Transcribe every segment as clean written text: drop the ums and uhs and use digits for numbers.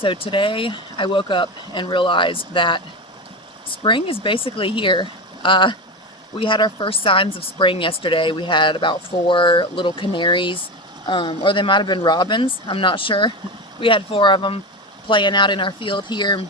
So today I woke up and realized that spring is basically here. We had our first signs of spring yesterday. We had about 4 little canaries, or they might have been robins, I'm not sure. We had 4 of them playing out in our field here.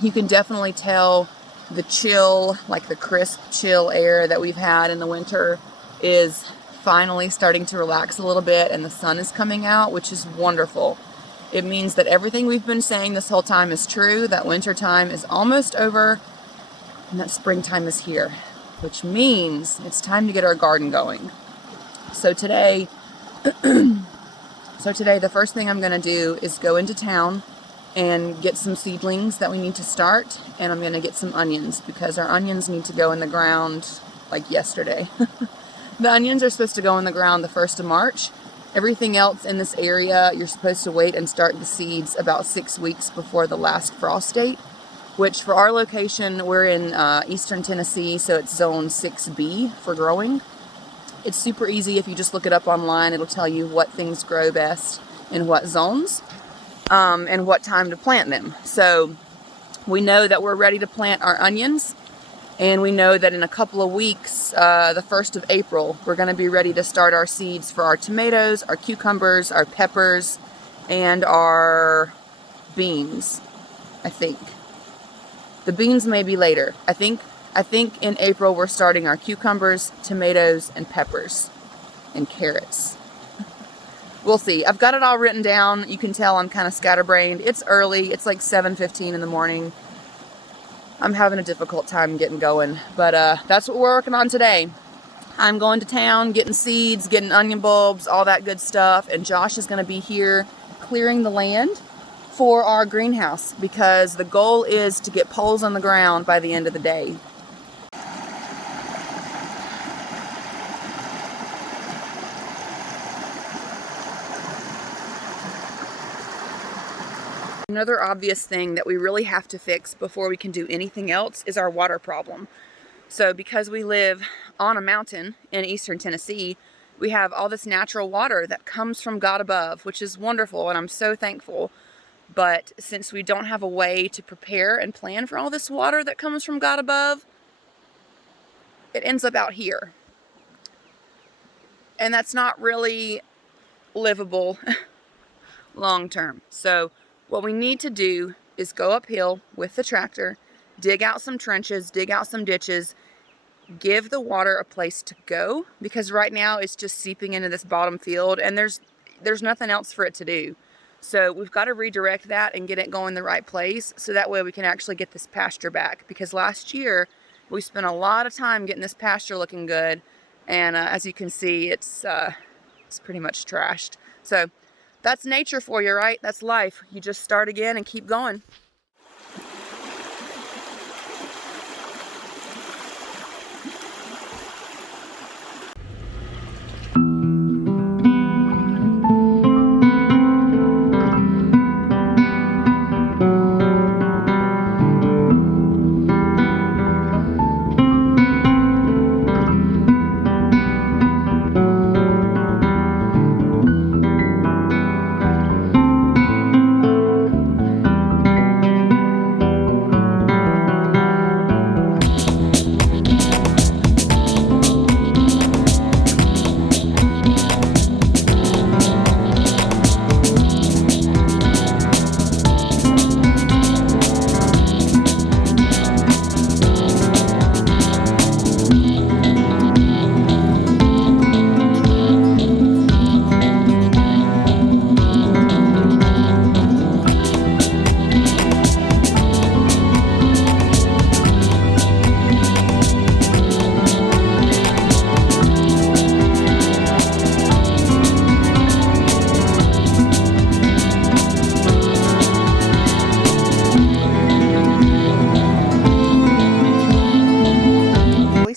You can definitely tell the chill, like the crisp chill air that we've had in the winter is finally starting to relax a little bit, and the sun is coming out, which is wonderful. It means that everything we've been saying this whole time is true, that winter time is almost over, and that springtime is here, which means it's time to get our garden going. So today, the first thing I'm going to do is go into town and get some seedlings that we need to start, and I'm going to get some onions because our onions need to go in the ground like yesterday. The onions are supposed to go in the ground the 1st of March. Everything else in this area, you're supposed to wait and start the seeds about 6 weeks before the last frost date, which for our location, we're in eastern Tennessee, so it's zone 6B for growing. It's super easy. If you just look it up online, it'll tell you what things grow best in what zones and what time to plant them. So we know that we're ready to plant our onions. And we know that in a couple of weeks, the 1st of April, we're going to be ready to start our seeds for our tomatoes, our cucumbers, our peppers, and our beans, I think. The beans may be later. I think in April we're starting our cucumbers, tomatoes, and peppers, and carrots. We'll see. I've got it all written down. You can tell I'm kind of scatterbrained. It's early. It's like 7:15 in the morning. I'm having a difficult time getting going, but that's what we're working on today. I'm going to town, getting seeds, getting onion bulbs, all that good stuff, and Josh is going to be here clearing the land for our greenhouse because the goal is to get poles on the ground by the end of the day. Another obvious thing that we really have to fix before we can do anything else is our water problem. So because we live on a mountain in eastern Tennessee, we have all this natural water that comes from God above, which is wonderful, and I'm so thankful. But since we don't have a way to prepare and plan for all this water that comes from God above, it ends up out here. And that's not really livable long term. So what we need to do is go uphill with the tractor, dig out some trenches, dig out some ditches, give the water a place to go, because right now it's just seeping into this bottom field and there's nothing else for it to do. So we've got to redirect that and get it going the right place so that way we can actually get this pasture back, because last year we spent a lot of time getting this pasture looking good, and as you can see, it's pretty much trashed. So that's nature for you, right? That's life. You just start again and keep going.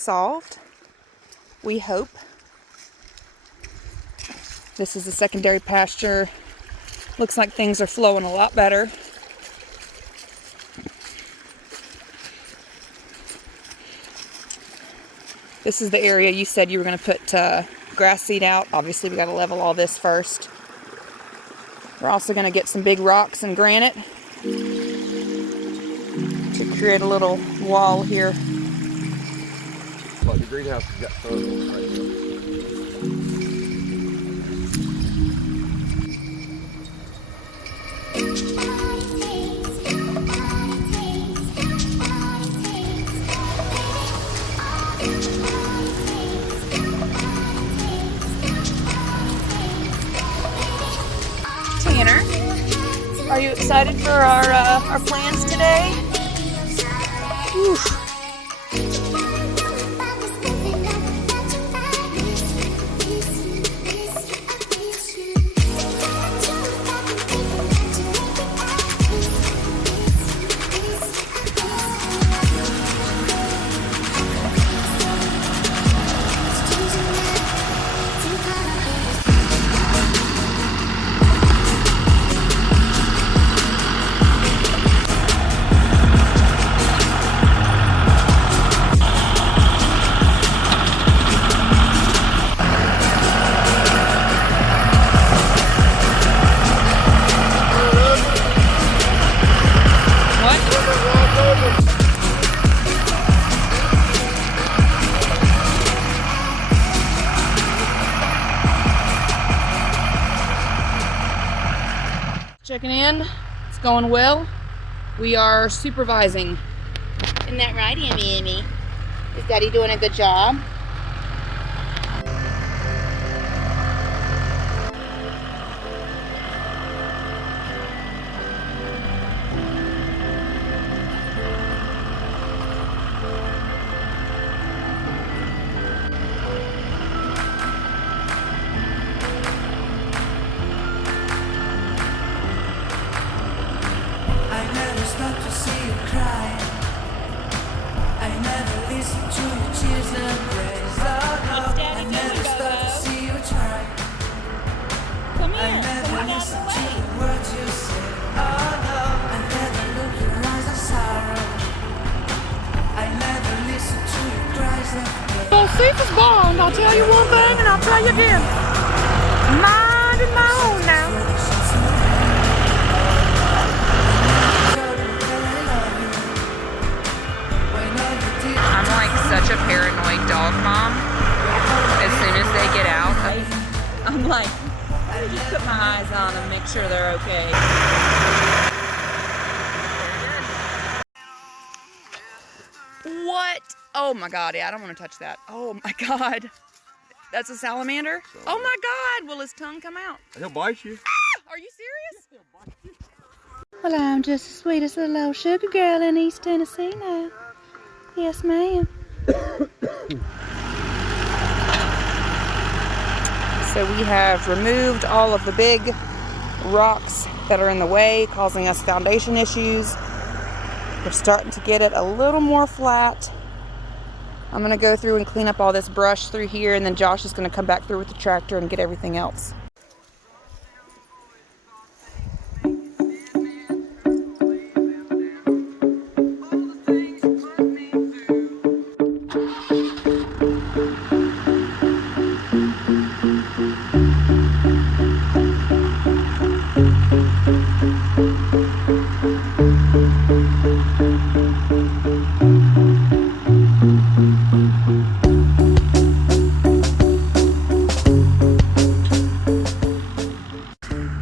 Solved, we hope. This is a secondary pasture. Looks like things are flowing a lot better. This is the area you said you were going to put grass seed out. Obviously, we got to level all this first. We're also going to get some big rocks and granite to create a little wall here. Like the greenhouse has got photos right now. Tanner, are you excited for our plans today? Oof. Checking in. It's going well. We are supervising. Isn't that right, Amy? Is Daddy doing a good job? Safe as bond. I'll tell you one thing and I'll tell you again. Minding my own now. I'm like such a paranoid dog mom. As soon as they get out, I'm like, I just put my eyes on them, make sure they're okay. What? Oh my God, yeah, I don't want to touch that. Oh my God. That's a salamander? Oh my God, will his tongue come out? He'll bite you. Ah, are you serious? Well, I'm just the sweetest little old sugar girl in East Tennessee now. Yes, ma'am. So we have removed all of the big rocks that are in the way, causing us foundation issues. We're starting to get it a little more flat. I'm gonna go through and clean up all this brush through here, and then Josh is gonna come back through with the tractor and get everything else.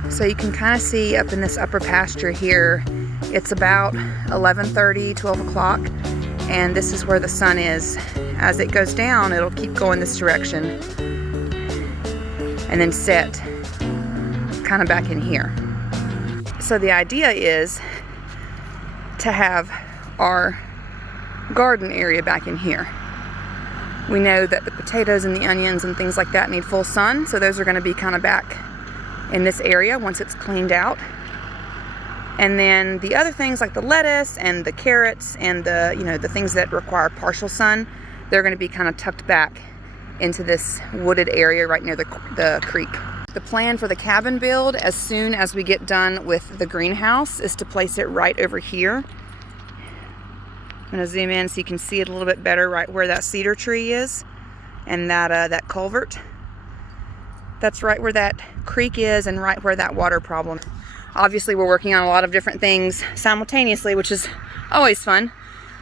So you can kind of see up in this upper pasture here, it's about 11:30, 12 o'clock, and this is where the sun is. As it goes down, it'll keep going this direction and then set kind of back in here. So the idea is to have our garden area back in here. We know that the potatoes and the onions and things like that need full sun, so those are going to be kind of back in this area once it's cleaned out. And then the other things like the lettuce and the carrots and the things that require partial sun, they're going to be kind of tucked back into this wooded area right near the creek. The plan for the cabin build, as soon as we get done with the greenhouse, is to place it right over here. I'm going to zoom in so you can see it a little bit better, right where that cedar tree is and that culvert. That's right where that creek is and right where that water problem. Obviously, we're working on a lot of different things simultaneously, which is always fun.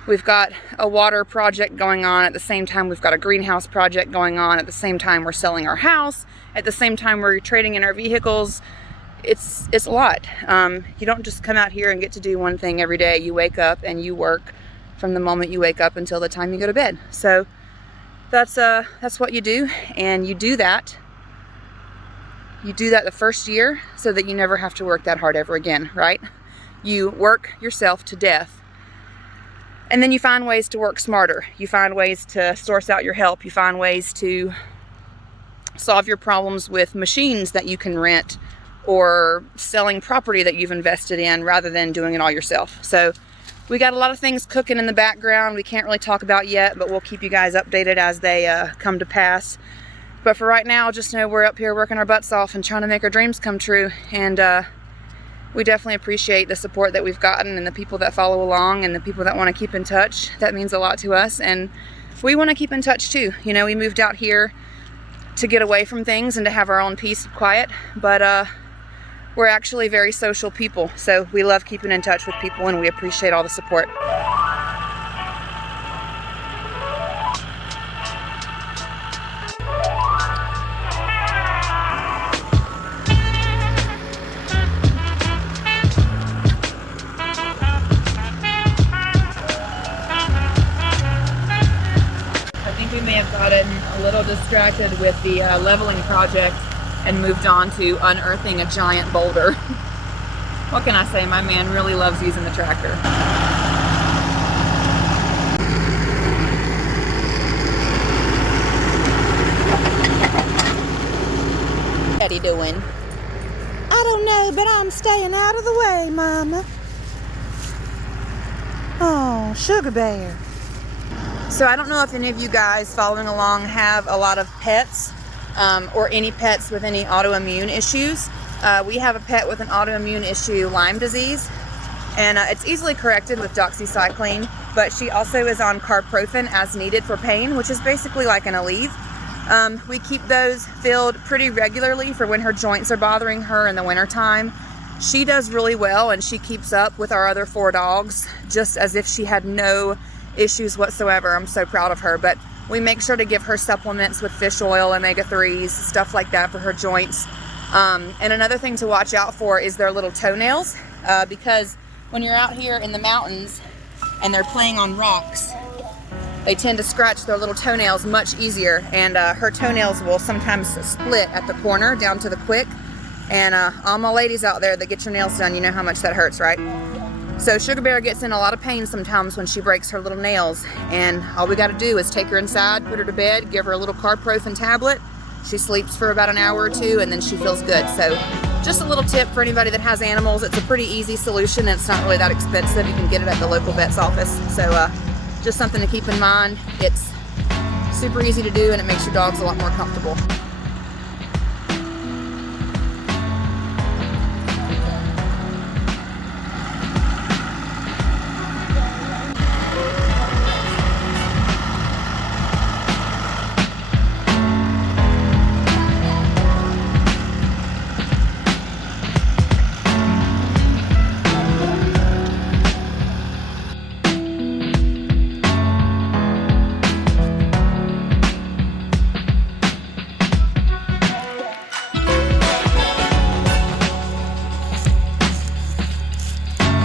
We've got a water project going on at the same time. We've got a greenhouse project going on at the same time. We're selling our house at the same time. We're trading in our vehicles. It's a lot. You don't just come out here and get to do one thing every day. You wake up and you work from the moment you wake up until the time you go to bed. So that's what you do, and you do that. You do that the first year so that you never have to work that hard ever again, right? You work yourself to death. And then you find ways to work smarter. You find ways to source out your help. You find ways to solve your problems with machines that you can rent or selling property that you've invested in rather than doing it all yourself. So we got a lot of things cooking in the background we can't really talk about yet, but we'll keep you guys updated as they come to pass. But for right now, just know we're up here working our butts off and trying to make our dreams come true. And we definitely appreciate the support that we've gotten and the people that follow along and the people that want to keep in touch. That means a lot to us, and we want to keep in touch too. You know, we moved out here to get away from things and to have our own peace and quiet, but we're actually very social people, so we love keeping in touch with people and we appreciate all the support. We may have gotten a little distracted with the leveling project and moved on to unearthing a giant boulder. What can I say? My man really loves using the tractor. What are you doing? I don't know, but I'm staying out of the way, Mama. Oh, Sugar Bear. So I don't know if any of you guys following along have a lot of pets or any pets with any autoimmune issues. We have a pet with an autoimmune issue, Lyme disease, and it's easily corrected with doxycycline, but she also is on carprofen as needed for pain, which is basically like an Aleve. We keep those filled pretty regularly for when her joints are bothering her in the wintertime. She does really well, and she keeps up with our other 4 dogs just as if she had no issues whatsoever. I'm so proud of her. But we make sure to give her supplements with fish oil, omega-3s, stuff like that for her joints. And another thing to watch out for is their little toenails, because when you're out here in the mountains and they're playing on rocks, they tend to scratch their little toenails much easier, and her toenails will sometimes split at the corner down to the quick. And all my ladies out there that get your nails done, you know how much that hurts, right? So Sugar Bear gets in a lot of pain sometimes when she breaks her little nails, and all we got to do is take her inside, put her to bed, give her a little carprofen tablet. She sleeps for about an hour or 2, and then she feels good. So just a little tip for anybody that has animals. It's a pretty easy solution. It's not really that expensive. You can get it at the local vet's office. So just something to keep in mind. It's super easy to do, and it makes your dogs a lot more comfortable.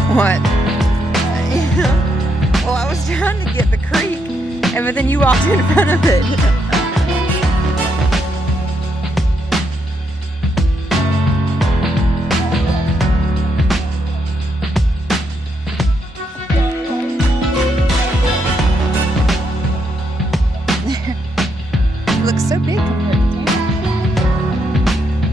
What? Well, I was trying to get the creek, but then you walked in front of it.